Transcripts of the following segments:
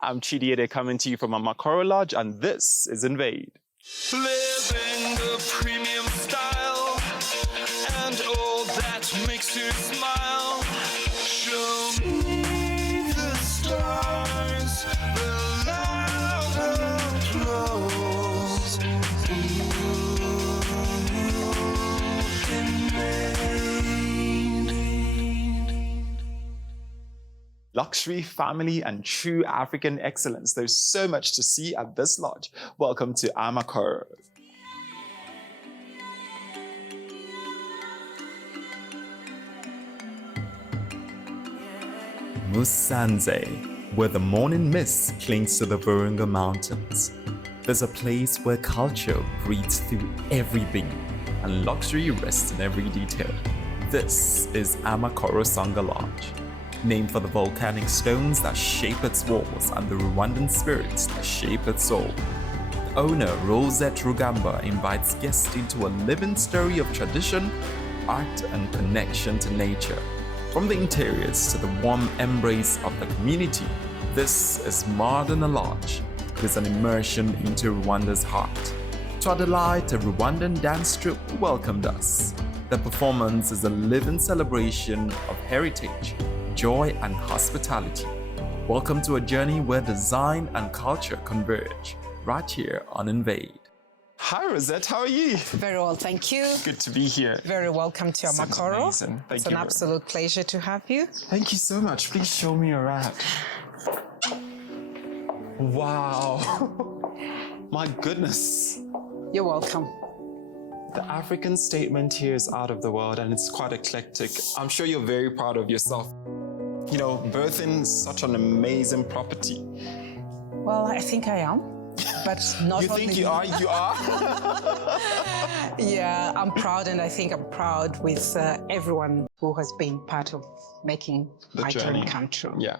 I'm Chidi coming to you from Amakoro Lodge, and this is Invade. Living the premium style and all that makes you smile. Show me the stars, the love flows. Luxury, family, and true African excellence. There's so much to see at this lodge. Welcome to Amakoro. Musanze, where the morning mist clings to the Virunga Mountains. There's a place where culture breathes through every being and luxury rests in every detail. This is Amakoro Songa Lodge, named for the volcanic stones that shape its walls and the Rwandan spirits that shape its soul. The owner, Rosette Rugamba, invites guests into a living story of tradition, art, and connection to nature. From the interiors to the warm embrace of the community, this is more than a lodge. It is an immersion into Rwanda's heart. To our delight, a Rwandan dance troupe welcomed us. The performance is a living celebration of heritage, joy, and hospitality. Welcome to a journey where design and culture converge, right here on Invade. Hi Rosette, how are you? Very well, thank you. Good to be here. Very welcome to Amakoro. It's an absolute pleasure to have you. Thank you so much. Please show me around. Wow. My goodness. You're welcome. The African statement here is out of the world and it's quite eclectic. I'm sure you're very proud of yourself. You know, birthing such an amazing property. Well, I think I am, but not You think you are? You are? Yeah, I'm proud, and I think I'm proud with everyone who has been part of making my dream come true. Yeah.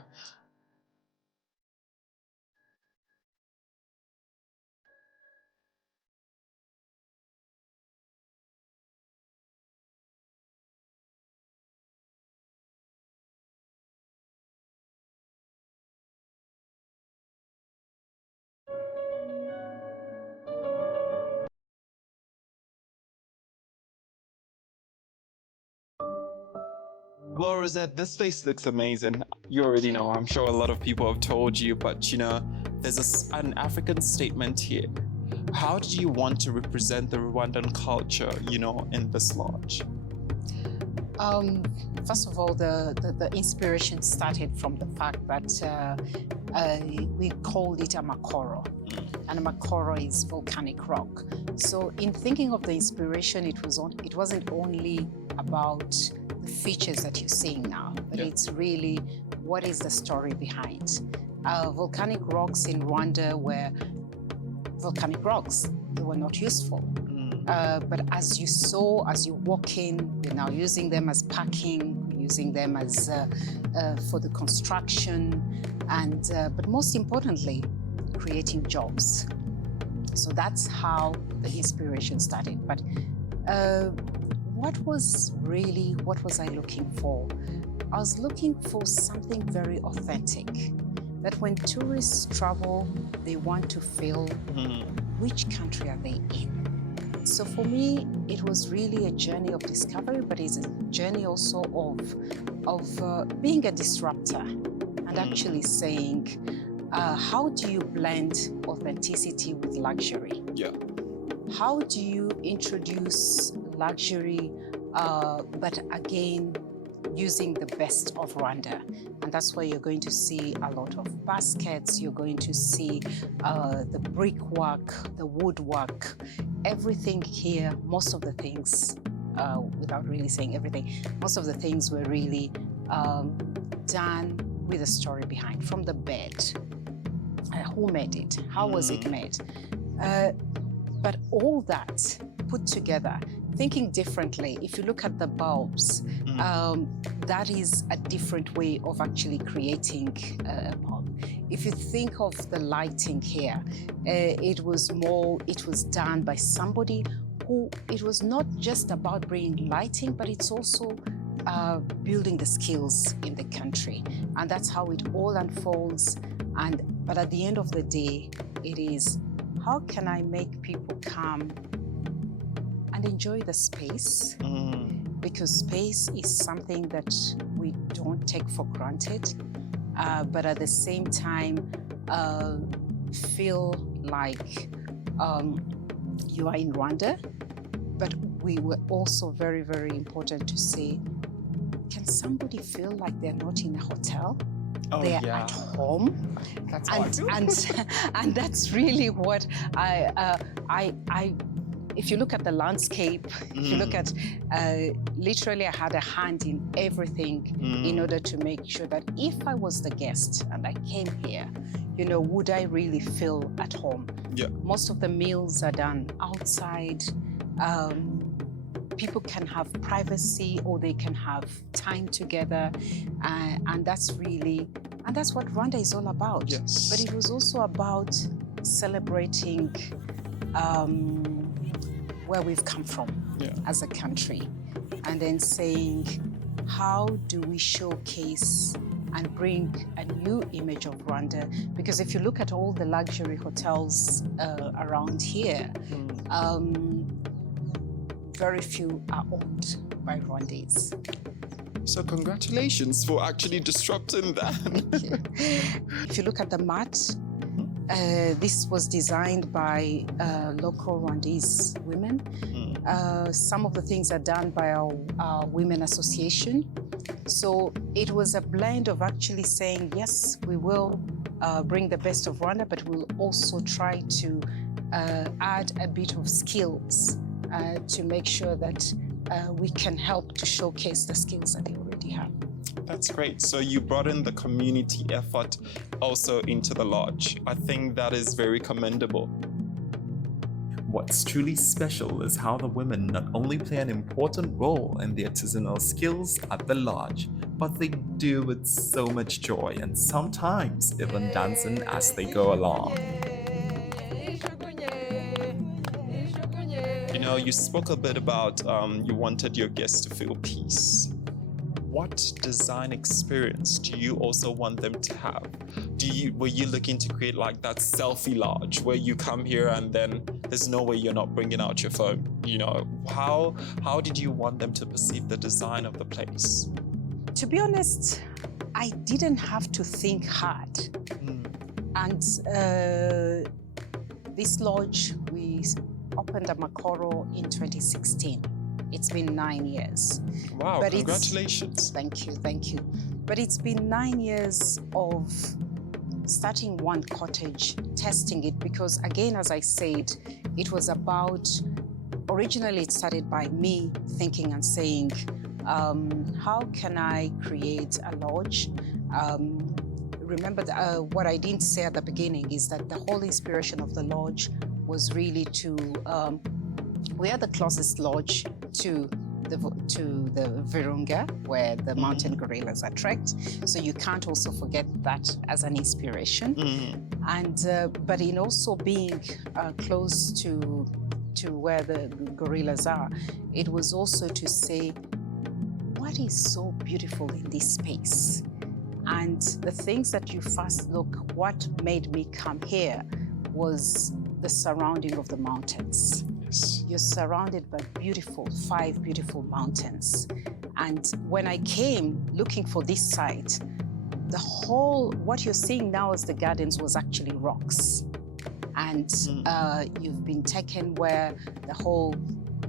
Well, Rosette, this place looks amazing. You already know, I'm sure a lot of people have told you, but you know, there's an African statement here. How do you want to represent the Rwandan culture, you know, in this lodge? First of all, the inspiration started from the fact that we called it Amakoro, and Amakoro is volcanic rock. So in thinking of the inspiration, it wasn't only about the features that you're seeing now, but it's really what is the story behind. Volcanic rocks in Rwanda were volcanic rocks. They were not useful. But as you walk in, we're now using them as parking, using them as for the construction, and but most importantly, creating jobs. So that's how the inspiration started. But what was I looking for? I was looking for something very authentic, that when tourists travel, they want to feel which country are they in. So for me, it was really a journey of discovery, but it's a journey also of being a disruptor and actually saying, how do you blend authenticity with luxury? Yeah. How do you introduce luxury, but again, using the best of Rwanda? And that's why you're going to see a lot of baskets, you're going to see the brickwork, the woodwork, everything here, most of the things, without really saying everything, most of the things were really done with a story behind, from the bed. Who made it? How was it made? But all that put together, thinking differently. If you look at the bulbs, that is a different way of actually creating a bulb. If you think of the lighting here, it was done by somebody who, it was not just about bringing lighting, but it's also building the skills in the country. And that's how it all unfolds. But at the end of the day, it is, how can I make people come and enjoy the space? Because space is something that we don't take for granted, but at the same time, feel like you are in Rwanda. But we were also very, very important to say, can somebody feel like they're not in a hotel? They're at home. That's how I feel. And that's really what if you look at the landscape, if you look at, literally I had a hand in everything in order to make sure that if I was the guest and I came here, you know, would I really feel at home? Yeah. Most of the meals are done outside. People can have privacy, or they can have time together, and that's what Rwanda is all about. Yes. But it was also about celebrating where we've come from as a country, and then saying, how do we showcase and bring a new image of Rwanda? Because if you look at all the luxury hotels around here, very few are owned by Rwandese. So congratulations for actually disrupting that. If you look at the mat, this was designed by local Rwandese women. Some of the things are done by our Women Association. So it was a blend of actually saying, yes, we will bring the best of Rwanda, but we'll also try to add a bit of skills to make sure that we can help to showcase the skills that they already have. That's great. So you brought in the community effort also into the lodge. I think that is very commendable. What's truly special is how the women not only play an important role in the artisanal skills at the lodge, but they do with so much joy and sometimes even dancing as they go along. You know, you spoke a bit about you wanted your guests to feel peace. What design experience do you also want them to have? Were you looking to create like that selfie lodge where you come here and then there's no way you're not bringing out your phone? You know, how did you want them to perceive the design of the place? To be honest, I didn't have to think hard. And this lodge, we opened Amakoro in 2016. It's been 9 years. Wow, but congratulations. Thank you. But it's been 9 years of starting one cottage, testing it, because again, as I said, it was about, originally it started by me thinking and saying, how can I create a lodge? Remember, what I didn't say at the beginning is that the whole inspiration of the lodge was really to, we are the closest lodge to the Virunga, where the mountain gorillas are trekked. So you can't also forget that as an inspiration. And but in also being close to where the gorillas are, it was also to say, what is so beautiful in this space? And the things that you first look, what made me come here was the surrounding of the mountains. You're surrounded by 5 beautiful mountains. And when I came looking for this site, the whole, what you're seeing now as the gardens was actually rocks. And you've been taken where the whole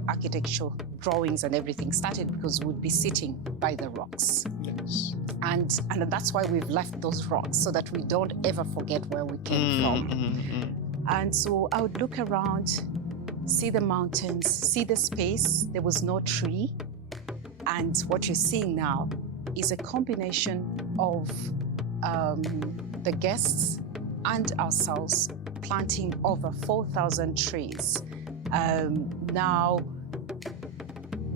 architectural drawings and everything started, because we'd be sitting by the rocks. Yes. And that's why we've left those rocks, so that we don't ever forget where we came from. And so I would look around, see the mountains, see the space. There was no tree. And what you're seeing now is a combination of the guests and ourselves planting over 4,000 trees. Now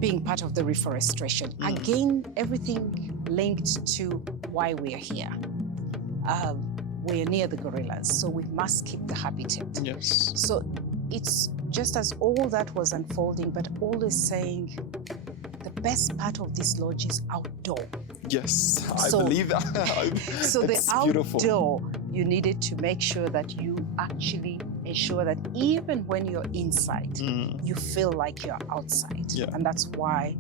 being part of the reforestation. Again, everything linked to why we're here. We're near the gorillas, so we must keep the habitat. Yes. So it's just as all that was unfolding, but always saying the best part of this lodge is outdoor. Yes, I believe that. So the beautiful. outdoor you needed to make sure that you actually ensure that even when you're inside, you feel like you're outside. Yeah. And that's why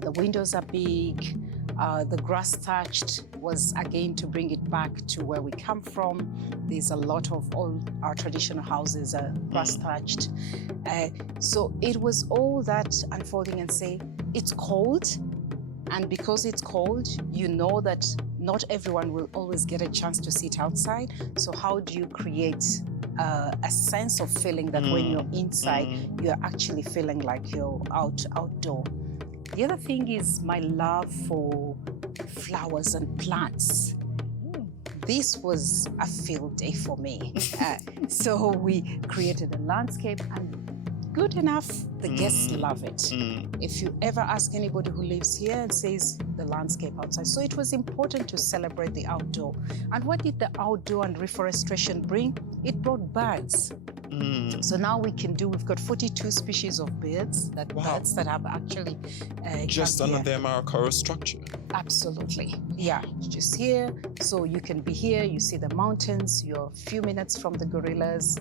the windows are big. The grass touched was again to bring it back to where we come from. There's a lot of all our traditional houses are grass touched. So it was all that unfolding and say, it's cold. And because it's cold, you know that not everyone will always get a chance to sit outside. So how do you create a sense of feeling that when you're inside, you're actually feeling like you're outdoor? The other thing is my love for flowers and plants. This was a field day for me. So we created a landscape, and good enough, the guests love it. If you ever ask anybody who lives here and says the landscape outside. So it was important to celebrate the outdoor. And what did the outdoor and reforestation bring? It brought birds. So now we've got 42 species of birds that have actually just under the Amakoro structure. Absolutely, yeah, just here. So you can be here, you see the mountains, you're a few minutes from the gorillas.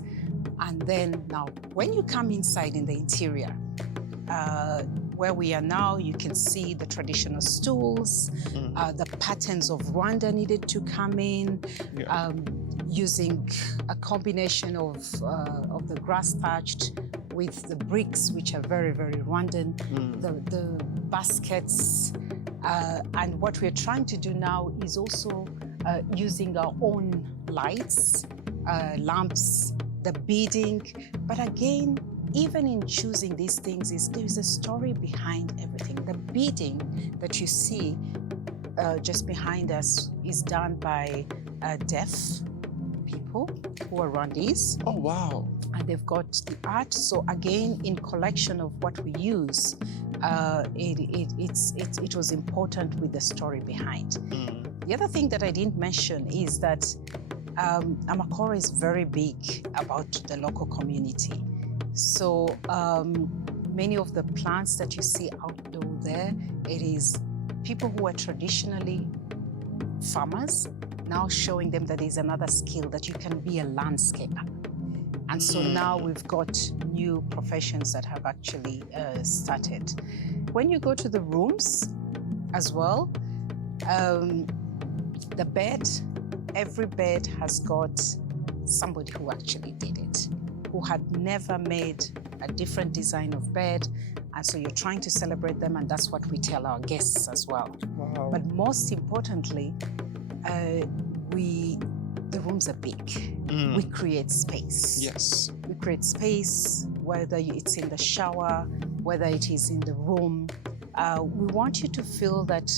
And then now, when you come inside in the interior, where we are now, you can see the traditional stools, the patterns of Rwanda needed to come in, using a combination of the grass thatched with the bricks, which are very, very Rwandan, the baskets. And what we're trying to do now is also using our own lights, lamps, the beading. But again, even in choosing these things, there is a story behind everything. The beading that you see just behind us is done by deaf people who are Rwandese. Oh, wow. And they've got the art. So again, in collection of what we use, it was important with the story behind. The other thing that I didn't mention is that Amakoro is very big about the local community. So many of the plants that you see outdoor there, it is people who are traditionally farmers, now showing them that there's another skill, that you can be a landscaper. And so now we've got new professions that have actually started. When you go to the rooms as well, the bed, every bed has got somebody who actually did it, who had never made a different design of bed. And so you're trying to celebrate them, and that's what we tell our guests as well. Wow. But most importantly, the rooms are big. We create space. Yes. We create space, whether it's in the shower, whether it is in the room. We want you to feel that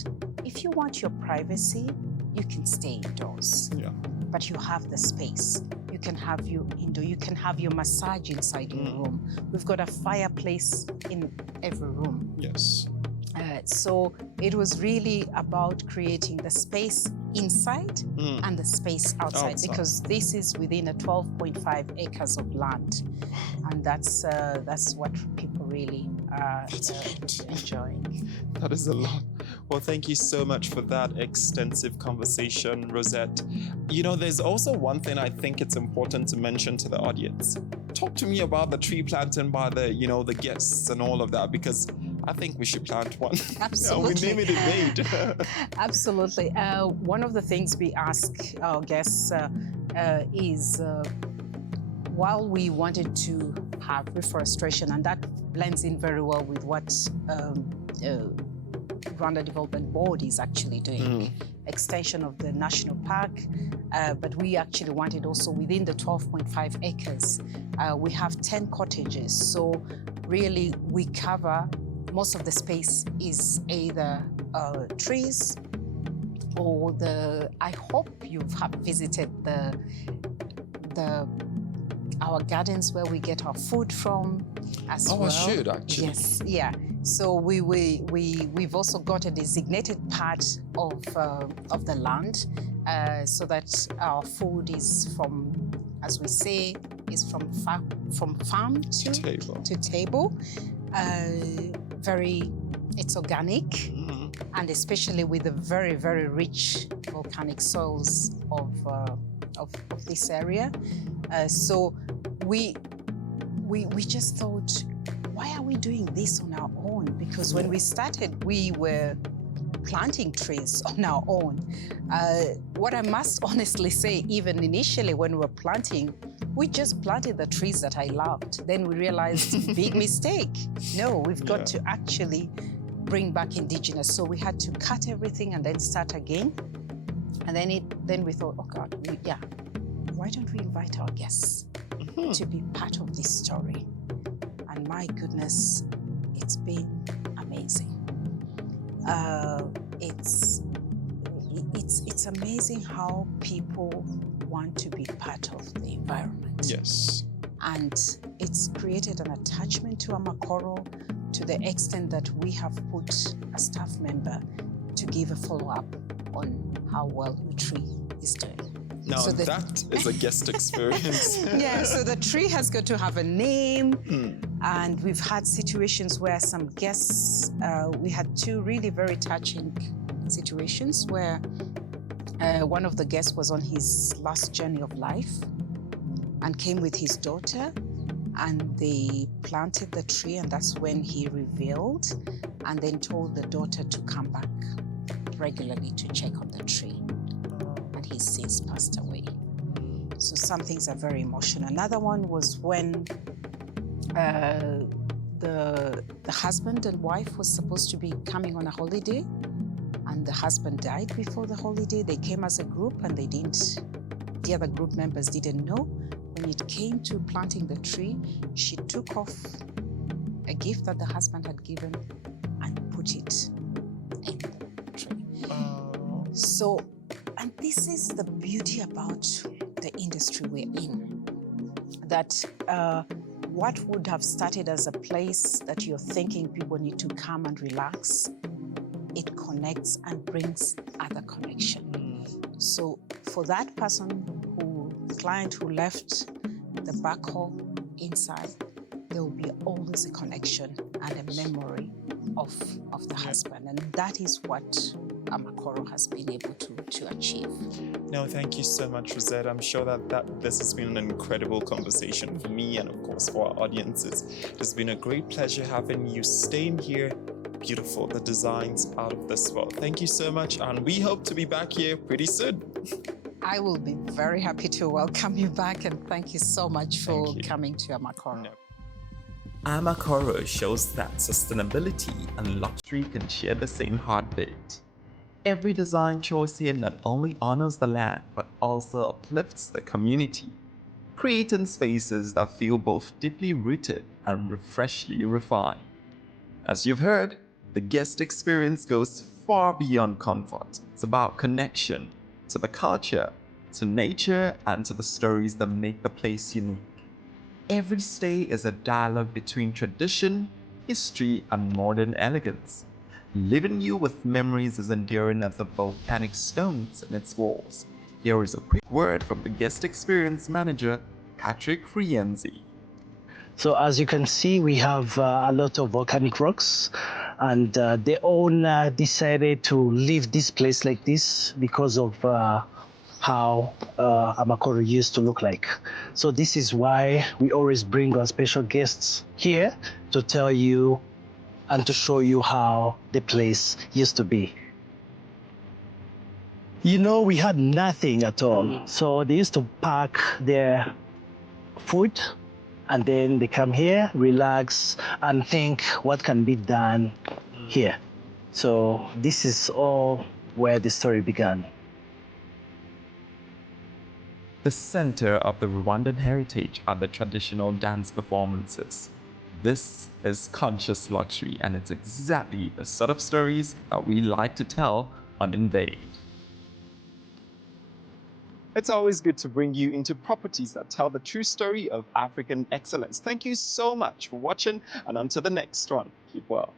if you want your privacy, you can stay indoors. Yeah. But you have the space. You can have your indoor, you can have your massage inside your room. We've got a fireplace in every room. Yes. So it was really about creating the space inside and the space outside, because this is within a 12.5 acres of land. And that's what people really are enjoying. That is a lot. Well, thank you so much for that extensive conversation, Rosette. You know, there's also one thing I think it's important to mention to the audience. Talk to me about the tree planting by the guests and all of that, because I think we should plant one. Absolutely. We name it Invade. Absolutely. One of the things we ask our guests is, while we wanted to have reforestation, and that blends in very well with what Rwanda Development Board is actually doing, extension of the national park, but we actually wanted also within the 12.5 acres. We have 10 cottages, so really we cover most of the space is either trees or I hope you have visited our gardens where we get our food from as well. I should actually. Yes, yeah. So we've also got a designated part of the land so that our food is from, as we say, is from farm to table. It's organic, and especially with the very, very rich volcanic soils of of this area. So we just thought, why are we doing this on our own? Because when we started, we were planting trees on our own. What I must honestly say, even initially when we were planting, we just planted the trees that I loved. Then we realized, big mistake. No, we've got to actually bring back indigenous. So we had to cut everything and then start again. And then we thought, oh God, why don't we invite our guests to be part of this story? And my goodness, it's been amazing. It's amazing how people want to be part of the environment. Yes. And it's created an attachment to Amakoro to the extent that we have put a staff member to give a follow-up on how well your tree is doing. Now So that is a guest experience. Yeah, so the tree has got to have a name. And we've had situations where some guests, we had two really very touching situations where one of the guests was on his last journey of life and came with his daughter, and they planted the tree, and that's when he revealed and then told the daughter to come back regularly to check on the tree. And he's since passed away. So some things are very emotional. Another one was when the husband and wife was supposed to be coming on a holiday, and the husband died before the holiday. They came as a group, and the other group members didn't know. When it came to planting the tree, she took off a gift that the husband had given and put it in the tree. So, and this is the beauty about the industry we're in, that what would have started as a place that you're thinking people need to come and relax, it connects and brings other connection. So for that client who left the backhoe inside, there will be always a connection and a memory of the husband. And that is what Amakoro has been able to achieve. No, thank you so much, Rosette. I'm sure that this has been an incredible conversation for me and, of course, for our audiences. It's been a great pleasure having you staying here. Beautiful, the designs out of this world. Thank you so much, and we hope to be back here pretty soon. I will be very happy to welcome you back, and thank you so much for coming to Amakoro. Amakoro shows that sustainability and luxury can share the same heartbeat. Every design choice here not only honors the land, but also uplifts the community, creating spaces that feel both deeply rooted and freshly refined. As you've heard, the guest experience goes far beyond comfort. It's about connection to the culture, to nature, and to the stories that make the place unique. Every stay is a dialogue between tradition, history, and modern elegance, leaving you with memories as enduring as the volcanic stones in its walls. Here is a quick word from the guest experience manager, Patrick Frienzi. So as you can see, we have a lot of volcanic rocks, and the owner decided to leave this place like this because of how Amakoro used to look like. So this is why we always bring our special guests here to tell you and to show you how the place used to be. You know, we had nothing at all. So they used to pack their food, and then they come here, relax, and think what can be done here. So this is all where the story began. The center of the Rwandan heritage are the traditional dance performances. This is conscious luxury, and it's exactly the sort of stories that we like to tell on Invade. It's always good to bring you into properties that tell the true story of African excellence. Thank you so much for watching, and until the next one, keep well.